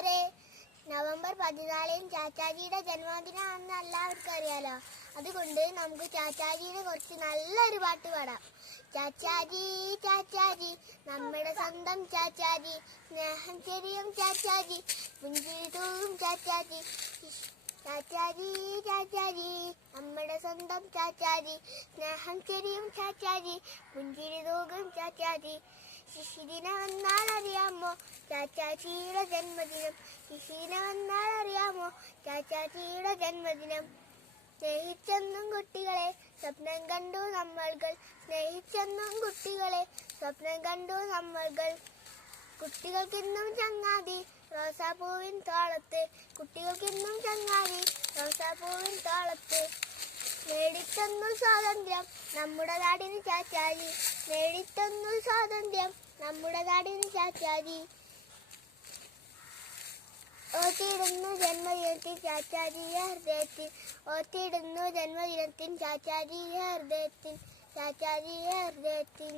കൂട്ടുകാരെ, നവംബർ 14 ചാച്ചാജിയുടെ ജന്മദിനമാണെന്ന് എല്ലാവർക്കും അറിയാലോ. അതുകൊണ്ട് നമുക്ക് ചാച്ചാജിയുടെ കുറച്ച് നല്ലൊരു പാട്ട് പാടാം. ചാച്ചാജി ചാച്ചാജി നമ്മുടെ സ്വന്തം ചാച്ചാജി, സ്നേഹം ചെറിയും ചാച്ചാജി, പുഞ്ചിരി തൂകും ചാച്ചാജി. ചാച്ചാജി ചാച്ചാജി നമ്മുടെ സ്വന്തം ചാച്ചാജി, സ്നേഹം ചെറിയും ചാച്ചാജി, പുഞ്ചിരി തൂകും ചാച്ചാജി. ശിശിദിനം വന്നാൽ അറിയാമോ ചാച്ചാജിയുടെ ജന്മദിനം, ശിശിദിനം വന്നാൽ അറിയാമോ ചാച്ചാജിയുടെ ജന്മദിനം. സ്നേഹിച്ചെന്നും കുട്ടികളെ സ്വപ്നം കണ്ടു നമ്മൾകൾ, സ്നേഹിച്ചെന്നും കുട്ടികളെ സ്വപ്നം കണ്ടു നമ്മൾകൾ. കുട്ടികൾക്കിന്നും ചങ്ങാതി റോസാപ്പൂവിൻ തോളത്ത്, കുട്ടികൾക്കിന്നും ചങ്ങാതി റോസാപ്പൂവിൻ തോളത്ത്. നേടിത്തന്നു സ്വാതന്ത്ര്യം നമ്മുടെ നാടിന് ചാച്ചാജി, നേടിത്തന്നു സ്വാതന്ത്ര്യം നമ്മുടെ നാടിന് ചാച്ചാജി. ഓർത്തിടുന്നു ജന്മദിനത്തിൽ ചാച്ചാജിയെ ഹൃദയത്തിൽ, ഓർത്തിടുന്നു ജന്മദിനത്തിൽ ചാച്ചാജിയെ ഹൃദയത്തിൽ, ചാച്ചാജിയെ ഹൃദയത്തിൽ.